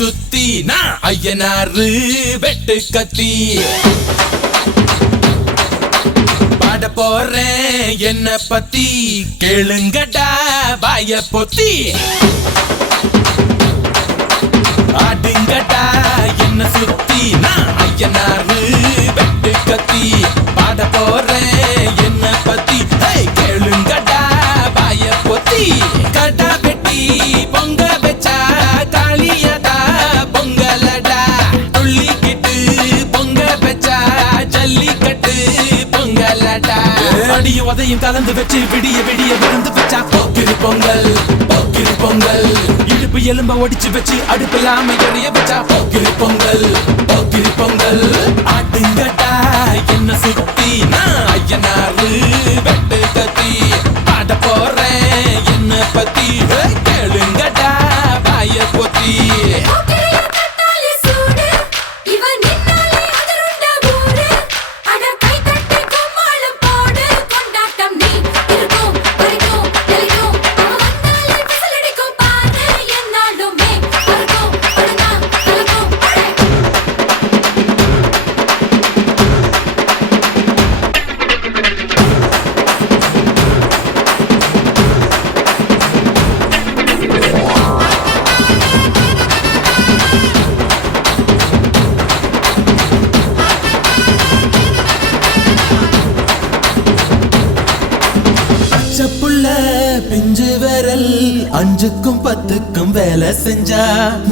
சுத்தி நான் ஐயனாரு வெட்டு கத்தி பாட போறேன் என்ன பத்தி கேளுங்கடா வாய பொத்தி ஆடுங்கடா என்ன சுத்தி நான் ஐயனாரு வெட்டு கத்தி பாட போறேன் என்ன பத்தி கேளுங்கடா வாய பொத்தி கடா வெட்டி பொங்க வச்சா காளியடா பொங்கலடா துள்ளிக்கிட்டு பொங்க வச்சா ஜல்லிக்கட்டு பொங்கலடா அடியும் உதையும் கலந்து வச்சு விடிய விடிய விருந்து வச்சா போக்கிரி பொங்கல் போக்கிரி பொங்கல் இடுப்பு எலும்ப ஒடிச்சு வச்சு அடுப்பில்லாம எறிய வச்சா போக்கிரி பொங்கல் போக்கிரி பொங்கல் ஆட்டுங்கட்டா என்ன சுத்தி நான் ஐயனாரு வெட்டு கத்தி பாட போறேன் என்ன பத்தி கேளுங்கடா வாய பொத்தி பிஞ்சு விரல் அஞ்சுக்கும் பத்துக்கும் வேலை செஞ்சா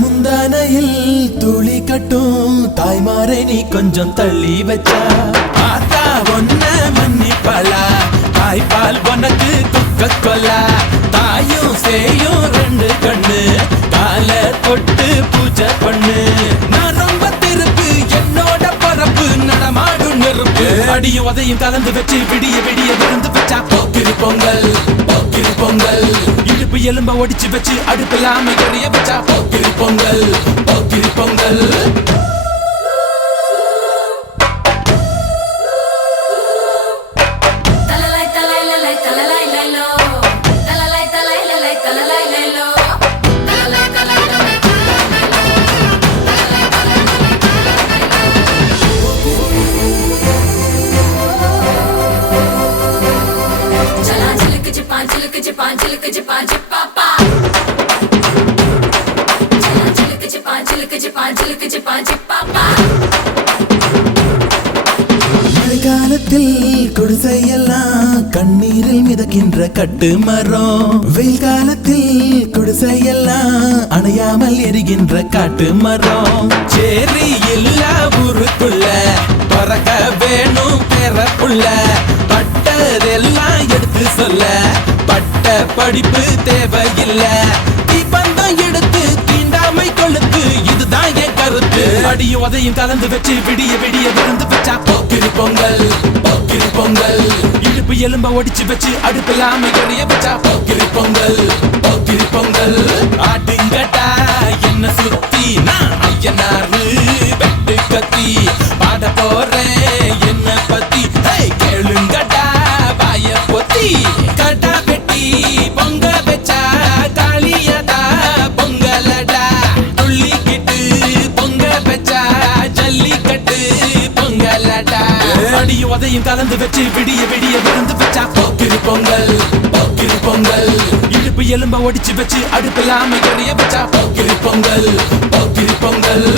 முந்தானையில் துளி கட்டும் தாய்மாரை நீ கொஞ்சம் தள்ளி வச்சா ஆத்தா ஒன்ன மன்னிப்பலா தாய்ப்பால் உனக்கு துக்க கொல்லா தாயும் சேயும் ரெண்டு கண்ணு கால தொட்டு பூஜை பண்ணு நான் ரொம்ப திருப்பு என்னோட பரப்பு நடமாடும் நெருப்பு அடியும் உதையும் கலந்து வச்சு விடிய விடிய விருந்து வச்சா போக்கிரி பொங்கல் போக்கிரி பொங்கல் இடுப்பு எலும்ப ஒடிச்சு வச்சு அடுப்பில்லாம எறிய வச்சா போக்கிரி பொங்கல் போக்கிரி பொங்கல் மழைக்காலத்தில் குடிசையெல்லாம் கண்ணீரில் மிதக்கின்ற கட்டு மரம் வெயில் காலத்தில் குடிசையெல்லாம் அணையாமல் எரிகின்ற காட்டு மரம் சேரி இல்லா ஊருக்குள்ள பறக்க வேணும் பெறப்புள்ள பட்டதெல்லாம் எடுத்து சொல்ல பட்ட படிப்பு தேவையில்லை தீபந்தம் எடுத்து தீண்டாமை கொளுத்து இதுதான் என் கருத்து அடியும் உதையும் கலந்து வச்சு விடிய விடிய விருந்து வச்சா போக்கிரி பொங்கல் போக்கிரி பொங்கல் இடுப்பு எலும்ப ஒடிச்சு வச்சு அடுப்பில்லாம எறிய வச்சா போக்கிரி பொங்கல் போக்கிரி பொங்கல் ஆட்டுங்கட்டா என்ன சுத்தி நான் ஐயனாரு வெட்டு கத்தி பாட போறேன் என்ன பத்தி கேளுங்கடா வாய பொத்தி கடா வெட்டி பொங்க வச்சா காளியடா பொங்கலடா துள்ளிக்கிட்டு பொங்க வச்சா ஜல்லிக்கட்டு பொங்கலடா அடியும் உதையும் கலந்து வச்சு விடிய விடிய விருந்து வச்சா போக்கிரி பொங்கல் போக்கிரி பொங்கல் இடுப்பு எலும்ப ஒடிச்சு வச்சு அடுப்பில்லாம எறிய வச்சா போக்கிரி பொங்கல் போக்கிரி பொங்கல்